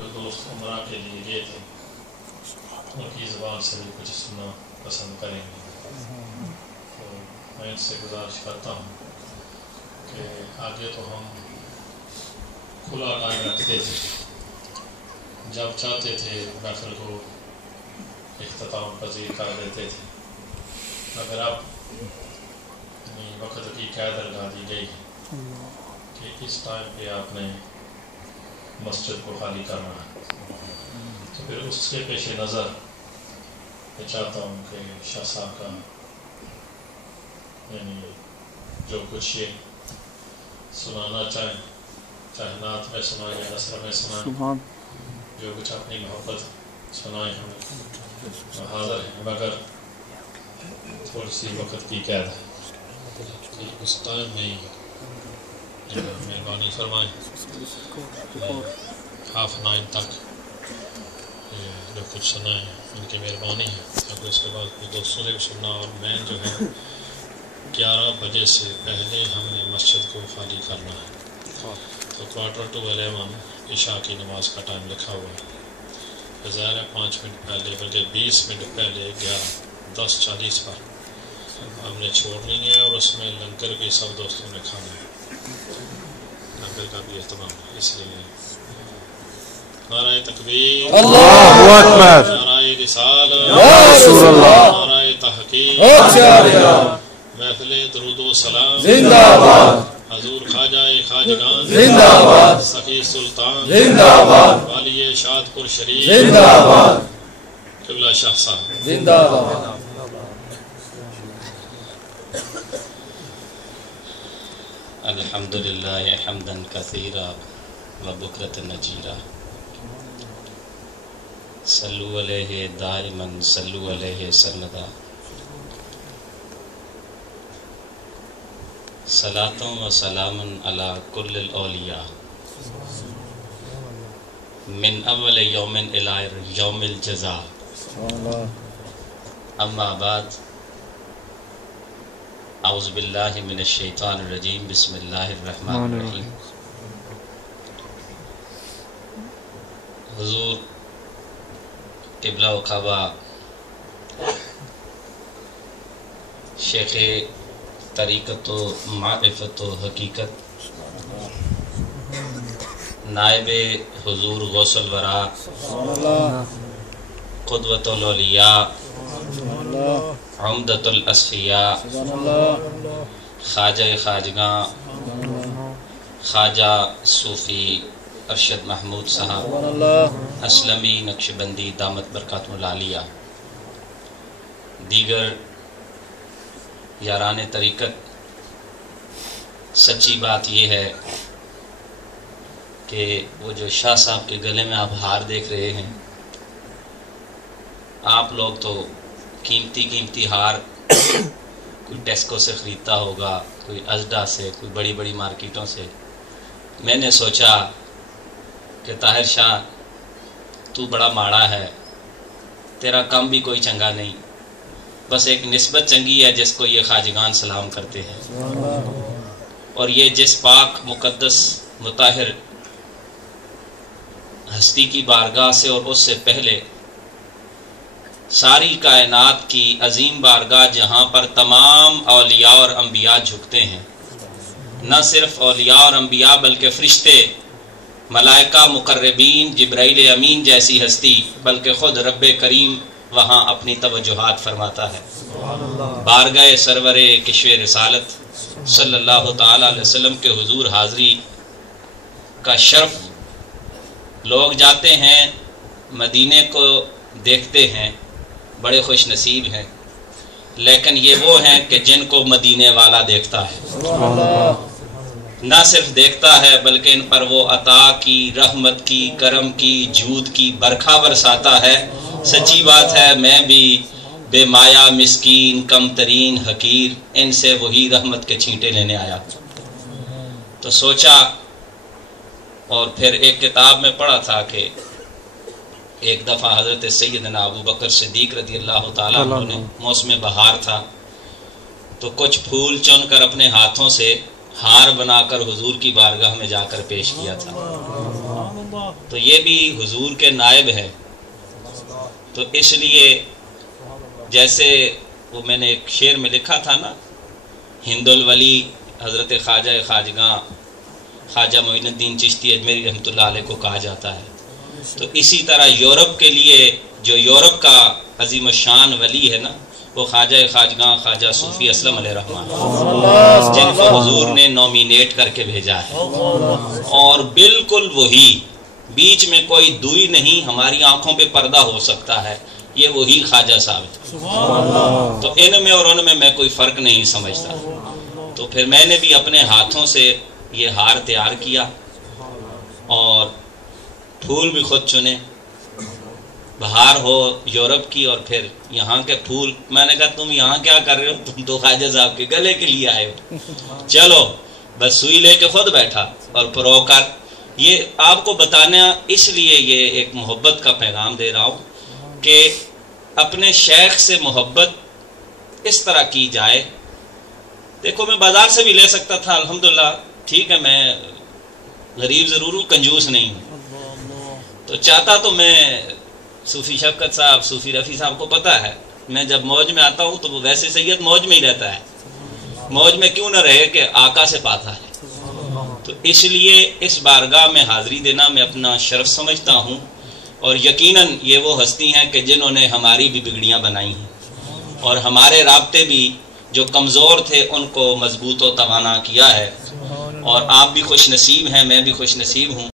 جو دوست عمرہ کے لیے گئے تھے ان کی زبان سے بھی کچھ سننا پسند کریں گے، تو میں ان سے گزارش کرتا ہوں کہ آگے تو ہم کھلا ٹائم رکھتے تھے، جب چاہتے تھے محفل کو اختتام پذیر کر دیتے تھے، مگر اب وقت کی قید لگا دی گئی کہ اس ٹائم پہ آپ نے مسجد کو خالی کرنا ہے، تو پھر اس کے پیش نظر میں چاہتا ہوں کہ شاہ صاحب کا یعنی جو کچھ یہ سنانا چاہیں، چاہے نعت میں سنائیں یا نثر میں سنائیں، جو کچھ اپنی محبت سنائیں ہمیں حاضر ہیں، مگر تھوڑی سی وقت کی قید ہے، اس ٹائم میں مہربانی فرمائیں 8:30 تک جو کچھ سنائیں ان کی مہربانی ہے، کیونکہ اس کے بعد کچھ دوستوں نے بھی سننا، اور میں جو ہے 11 بجے سے پہلے ہم نے مسجد کو خالی کرنا ہے، تو 11:45 عشاء کی نماز کا ٹائم لکھا ہوا ہے، ظاہر ہے 5 منٹ پہلے بلکہ 20 منٹ پہلے 10:40 پر ہم نے چھوڑنی ہے، اور اس میں لنگر بھی سب دوستوں نے کھانا ہے، لنگر کا بھی اہتمام ہے، اس لیے نعرہ تکبیر، اللہ اکبر، نعرہ رسالت، یا رسول اللہ، نعرہ تحقیق، محفل درود و سلام زندہ باد، حضور خواجہ خواجگان زندہ باد، سخی سلطان زندہ باد، والی شاد پور شریف زندہ باد، قبلہ شاہ صاحب زندہ باد۔ الحمدللہ حمدا کثیرا و بکرۃ نجیرا، صلو علیہ دائما صلو علیہ سرمدا، صلاۃ و سلام علی کل الاولیاء من اول یوم الی یوم الجزاء، اما بعد، اعوذ باللہ من الشیطان الرجیم، بسم اللہ الرحمن الرحیم۔ حضور قبلہ و کعبہ شیخ طریقت و معرفت و حقیقت، نائب حضور غوث الورا، قدوۃ الاولیاء، عمدۃ الاصفیاء، خواجہ خواجگاں، خواجہ صوفی ارشد محمود صاحب اسلمی نقشبندی دامت برکاتہ العالیہ، دیگر یاران طریقت، سچی بات یہ ہے کہ وہ جو شاہ صاحب کے گلے میں آپ ہار دیکھ رہے ہیں، آپ لوگ تو قیمتی ہار کوئی ٹیسکو سے خریدتا ہوگا، کوئی ازڈا سے، کوئی بڑی بڑی مارکیٹوں سے۔ میں نے سوچا کہ طاہر شاہ تو بڑا ماڑا ہے، تیرا کم بھی کوئی چنگا نہیں، بس ایک نسبت چنگی ہے جس کو یہ خواجگان سلام کرتے ہیں، اور یہ جس پاک مقدس مطہر ہستی کی بارگاہ سے اور اس سے پہلے ساری کائنات کی عظیم بارگاہ جہاں پر تمام اولیاء اور انبیاء جھکتے ہیں، نہ صرف اولیاء اور انبیاء بلکہ فرشتے، ملائکہ مقربین، جبرائیل امین جیسی ہستی، بلکہ خود رب کریم وہاں اپنی توجہات فرماتا ہے۔ بارگاہ سرور کشف رسالت صلی اللہ تعالی علیہ وسلم کے حضور حاضری کا شرف لوگ جاتے ہیں، مدینے کو دیکھتے ہیں، بڑے خوش نصیب ہیں، لیکن یہ وہ ہیں کہ جن کو مدینے والا دیکھتا ہے، نہ صرف دیکھتا ہے بلکہ ان پر وہ عطا کی، رحمت کی، کرم کی، جود کی برکھا برساتا ہے۔ سچی بات ہے، میں بھی بے مایا مسکین کم ترین حقیر، ان سے وہی رحمت کے چھینٹے لینے آیا۔ تو سوچا، اور پھر ایک کتاب میں پڑھا تھا کہ ایک دفعہ حضرت سیدنا ابو بکر صدیق رضی اللہ تعالیٰ عنہ نے، موسم بہار تھا، تو کچھ پھول چن کر اپنے ہاتھوں سے ہار بنا کر حضور کی بارگاہ میں جا کر پیش کیا تھا، تو یہ بھی حضور کے نائب ہے۔ تو اس لیے جیسے وہ میں نے ایک شعر میں لکھا تھا نا، ہند الولی حضرت خواجہ خواجگاں خواجہ معین الدین چشتی اجمیری رحمۃ اللہ علیہ کو کہا جاتا ہے، تو اسی طرح یورپ کے لیے جو یورپ کا عظیم الشان ولی ہے نا، وہ خواجہ خواجگاں خواجہ صوفی اسلم علیہ رحمٰن، جن کو حضور نے نومینیٹ کر کے بھیجا ہے، اور بالکل وہی، بیچ میں کوئی دوئی نہیں، ہماری آنکھوں پہ پردہ ہو سکتا ہے، یہ وہی خواجہ صاحب ہے۔ تو ان میں اور ان میں کوئی فرق نہیں سمجھتا۔ تو پھر میں نے بھی اپنے ہاتھوں سے یہ ہار تیار کیا اور پھول بھی خود چنے، بہار ہو یورپ کی اور پھر یہاں کے پھول۔ میں نے کہا تم یہاں کیا کر رہے ہو، تم تو خواجہ صاحب کے گلے کے لیے آئے ہو، چلو بس سوئی لے کے خود بیٹھا اور پرو کر۔ یہ آپ کو بتانا اس لیے یہ ایک محبت کا پیغام دے رہا ہوں کہ اپنے شیخ سے محبت اس طرح کی جائے۔ دیکھو میں بازار سے بھی لے سکتا تھا، الحمدللہ ٹھیک ہے، میں غریب ضرور ہوں، کنجوس نہیں ہوں، تو چاہتا تو میں صوفی شفقت صاحب، صوفی رفیع صاحب کو پتہ ہے میں جب موج میں آتا ہوں تو وہ ویسے سید موج میں ہی رہتا ہے، موج میں کیوں نہ رہے کہ آقا سے پاتا ہے۔ تو اس لیے اس بارگاہ میں حاضری دینا میں اپنا شرف سمجھتا ہوں، اور یقیناً یہ وہ ہستی ہیں کہ جنہوں نے ہماری بھی بگڑیاں بنائی ہیں، اور ہمارے رابطے بھی جو کمزور تھے ان کو مضبوط و توانا کیا ہے، اور آپ بھی خوش نصیب ہیں، میں بھی خوش نصیب ہوں